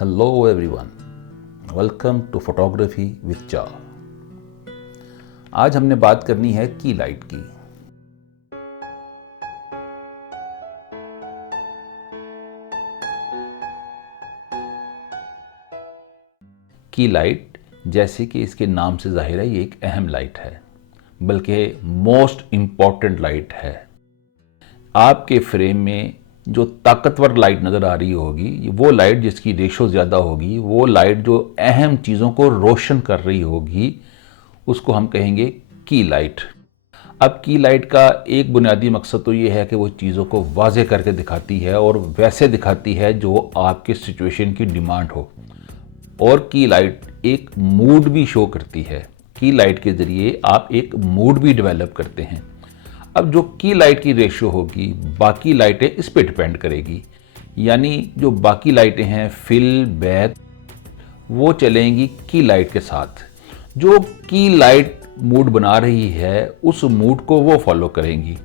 Hello everyone, welcome to photography with चा। आज हमने बात करनी है की लाइट की। की लाइट जैसे कि इसके नाम से जाहिर है, ये एक अहम लाइट है, बल्कि मोस्ट इम्पॉर्टेंट लाइट है। आपके फ्रेम में जो ताकतवर लाइट नज़र आ रही होगी, वो लाइट जिसकी रेशो ज़्यादा होगी, वो लाइट जो अहम चीज़ों को रोशन कर रही होगी, उसको हम कहेंगे की लाइट। अब की लाइट का एक बुनियादी मकसद तो ये है कि वो चीज़ों को वाज़े करके दिखाती है और वैसे दिखाती है जो आपके सिचुएशन की डिमांड हो। और की लाइट एक मूड भी शो करती है। की लाइट के ज़रिए आप एक मूड भी डेवलप करते हैं। अब जो की लाइट की रेशियो होगी बाकी लाइटें इस पे डिपेंड करेगी, यानी जो बाकी लाइटें हैं फिल बैक, वो चलेंगी की लाइट के साथ। जो की लाइट मूड बना रही है उस मूड को वो फॉलो करेंगी।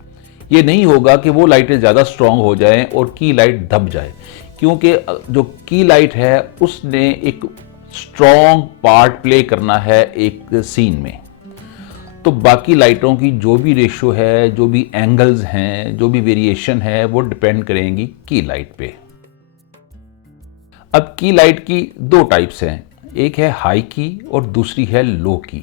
ये नहीं होगा कि वो लाइटें ज़्यादा स्ट्रांग हो जाएं और की लाइट दब जाए, क्योंकि जो की लाइट है उसने एक स्ट्रांग पार्ट प्ले करना है एक सीन में। तो बाकी लाइटों की जो भी रेशो है, जो भी एंगल्स हैं, जो भी वेरिएशन है, वो डिपेंड करेंगी की लाइट पे। अब की लाइट की दो टाइप्स हैं, एक है हाई की और दूसरी है लो की।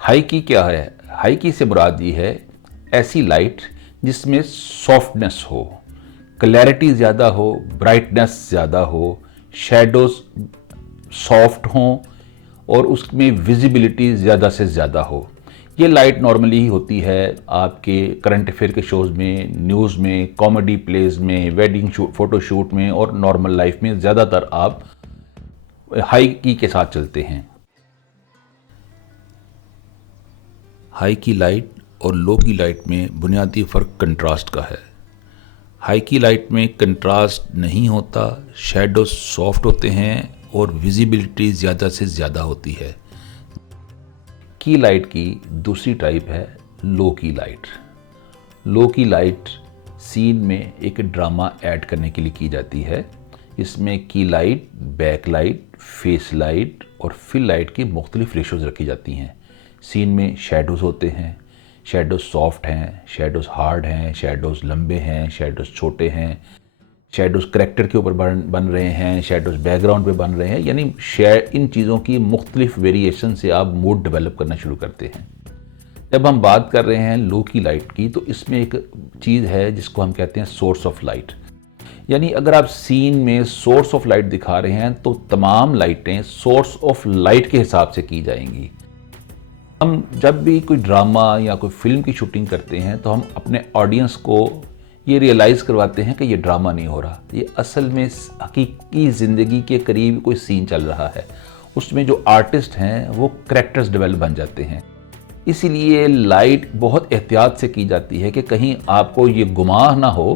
हाई की क्या है? हाई की से मुराद ये है ऐसी लाइट जिसमें सॉफ्टनेस हो, क्लैरिटी ज़्यादा हो, ब्राइटनेस ज़्यादा हो, शैडोज सॉफ्ट हों और उसमें विजिबिलिटी ज़्यादा से ज़्यादा हो। ये लाइट नॉर्मली ही होती है आपके करंट अफेयर के शोज़ में, न्यूज़ में, कॉमेडी प्लेज में, वेडिंग फ़ोटोशूट में और नॉर्मल लाइफ में ज़्यादातर आप हाई की के साथ चलते हैं। हाई की लाइट और लो की लाइट में बुनियादी फ़र्क कंट्रास्ट का है। हाई की लाइट में कंट्रास्ट नहीं होता, शैडो सॉफ्ट होते हैं और विजिबिलिटी ज़्यादा से ज़्यादा होती है। की लाइट की दूसरी टाइप है लो की लाइट। लो की लाइट सीन में एक ड्रामा ऐड करने के लिए की जाती है। इसमें की light, back light, face light और फिल लाइट की मुख्तलिफ रेशोज़ रखी जाती हैं। सीन में शैडोज़ होते हैं, शैडोज़ सॉफ्ट हैं, शैडोज़ हार्ड हैं, शैडोज़ लंबे हैं, शैडोज़ छोटे हैं, शैडोज़ करैक्टर के ऊपर बन रहे हैं, शैडोज़ बैकग्राउंड पे बन रहे हैं, यानी इन चीज़ों की मुख्तलिफ वेरिएशन से आप मूड डेवलप करना शुरू करते हैं। जब हम बात कर रहे हैं लो की लाइट की, तो इसमें एक चीज़ है जिसको हम कहते हैं सोर्स ऑफ लाइट। यानी अगर आप सीन में सोर्स ऑफ लाइट दिखा रहे हैं तो तमाम लाइटें सोर्स ऑफ लाइट के हिसाब से की जाएंगी। हम जब भी कोई ड्रामा या कोई फिल्म की शूटिंग करते हैं तो हम अपने ऑडियंस को ये रियलाइज़ करवाते हैं कि ये ड्रामा नहीं हो रहा, ये असल में हकीकी ज़िंदगी के करीब कोई सीन चल रहा है। उसमें जो आर्टिस्ट हैं वो करैक्टर्स डेवलप बन जाते हैं। इसीलिए लाइट बहुत एहतियात से की जाती है कि कहीं आपको ये गुमाह ना हो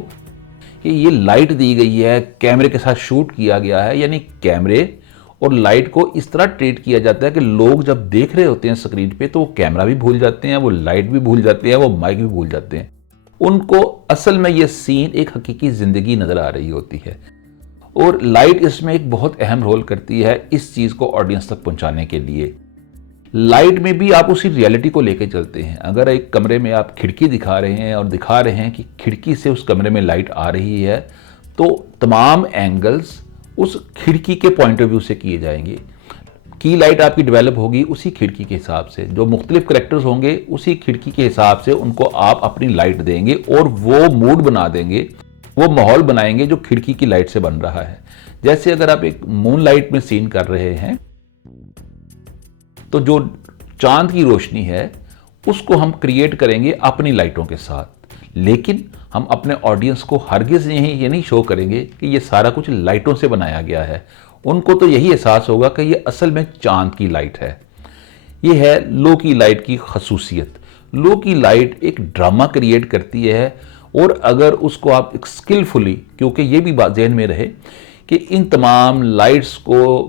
कि ये लाइट दी गई है, कैमरे के साथ शूट किया गया है। यानी कैमरे और लाइट को इस तरह ट्रीट किया जाता है कि लोग जब देख रहे होते हैं स्क्रीन पे तो वो कैमरा भी भूल जाते हैं, वो लाइट भी भूल जाते हैं, वो माइक भी भूल जाते हैं। उनको असल में ये सीन एक हकीकी ज़िंदगी नज़र आ रही होती है और लाइट इसमें एक बहुत अहम रोल करती है इस चीज़ को ऑडियंस तक पहुंचाने के लिए। लाइट में भी आप उसी रियलिटी को लेके चलते हैं। अगर एक कमरे में आप खिड़की दिखा रहे हैं और दिखा रहे हैं कि खिड़की से उस कमरे में लाइट आ रही है, तो तमाम एंगल्स उस खिड़की के पॉइंट ऑफ व्यू से किए जाएंगे। की लाइट आपकी डेवलप होगी उसी खिड़की के हिसाब से, जो मुख्तलिफ करैक्टर्स होंगे उसी खिड़की के हिसाब से उनको आप अपनी लाइट देंगे और वो मूड बना देंगे, वो माहौल बनाएंगे जो खिड़की की लाइट से बन रहा है। जैसे अगर आप एक मून लाइट में सीन कर रहे हैं तो जो चांद की रोशनी है उसको हम क्रिएट करेंगे अपनी लाइटों के साथ, लेकिन हम अपने ऑडियंस को हरगिज़ ये नहीं शो करेंगे कि ये सारा कुछ लाइटों से बनाया गया है। उनको तो यही एहसास होगा कि ये असल में चांद की लाइट है। ये है लो की लाइट की खसूसियत। लो की लाइट एक ड्रामा क्रिएट करती है और अगर उसको आप स्किलफुली, क्योंकि ये भी बात जहन में रहे कि इन तमाम लाइट्स को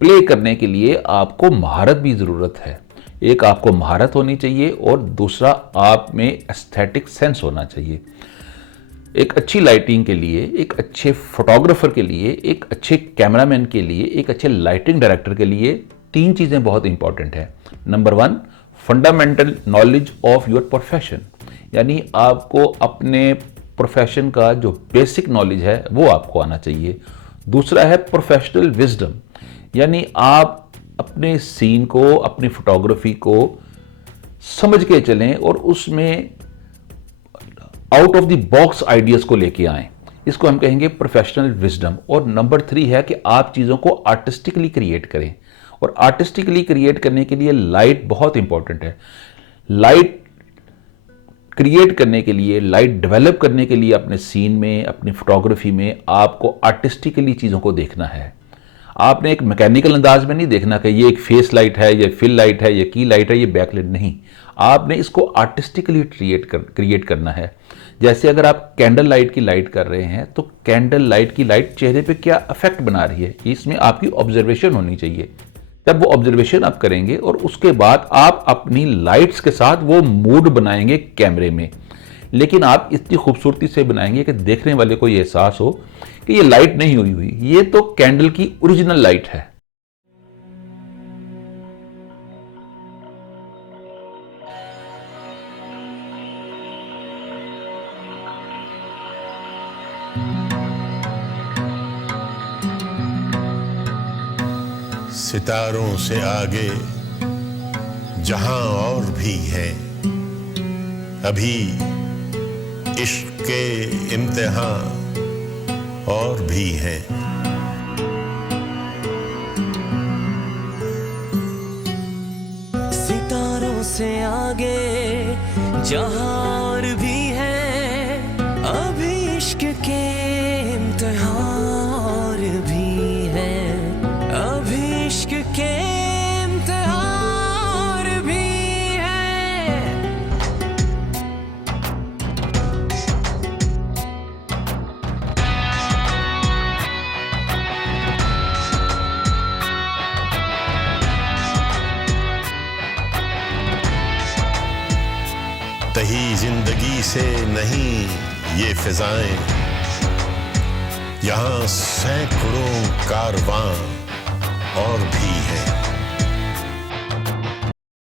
प्ले करने के लिए आपको महारत भी ज़रूरत है। एक आपको महारत होनी चाहिए और दूसरा आप में एस्थेटिक सेंस होना चाहिए। एक अच्छी लाइटिंग के लिए, एक अच्छे फोटोग्राफर के लिए, एक अच्छे कैमरामैन के लिए, एक अच्छे लाइटिंग डायरेक्टर के लिए 3 चीज़ें बहुत इंपॉर्टेंट है। Number 1, fundamental knowledge of your profession, यानी आपको अपने प्रोफेशन का जो बेसिक नॉलेज है वो आपको आना चाहिए। दूसरा है प्रोफेशनल विजडम, यानी आप अपने सीन को, अपनी फोटोग्राफी को समझ के चलें और उसमें out of the box ideas को लेके आएं। इसको हम कहेंगे प्रोफेशनल विजडम। और नंबर 3 है कि आप चीज़ों को आर्टिस्टिकली क्रिएट करें, और आर्टिस्टिकली क्रिएट करने के लिए लाइट बहुत इंपॉर्टेंट है। लाइट क्रिएट करने के लिए, लाइट डेवलप करने के लिए अपने सीन में, अपनी फोटोग्राफी में आपको आर्टिस्टिकली चीज़ों को देखना है। आपने एक मैकेनिकल अंदाज में नहीं देखना कि ये एक फेस लाइट है, ये फिल लाइट है, ये की लाइट है, ये बैक लाइट, नहीं। आपने इसको आर्टिस्टिकली क्रिएट करना है। जैसे अगर आप कैंडल लाइट की लाइट कर रहे हैं तो कैंडल लाइट की लाइट चेहरे पे क्या इफेक्ट बना रही है, इसमें आपकी ऑब्जर्वेशन होनी चाहिए। तब वो ऑब्जर्वेशन आप करेंगे और उसके बाद आप अपनी लाइट्स के साथ वो मूड बनाएंगे कैमरे में। लेकिन आप इतनी खूबसूरती से बनाएंगे कि देखने वाले को ये एहसास हो कि ये लाइट नहीं हुई, ये तो कैंडल की ओरिजिनल लाइट है। सितारों से आगे जहां और भी है, अभी इश्क के इम्तिहान और भी है। सितारों से आगे जहां और भी है, अभी इश्क के इम्तिहान और भी है, अभी इश्क के इम्तिहान और भी है। तही जिंदगी से नहीं ये फिजाएं, यहां सैकड़ों कारवां और भी है।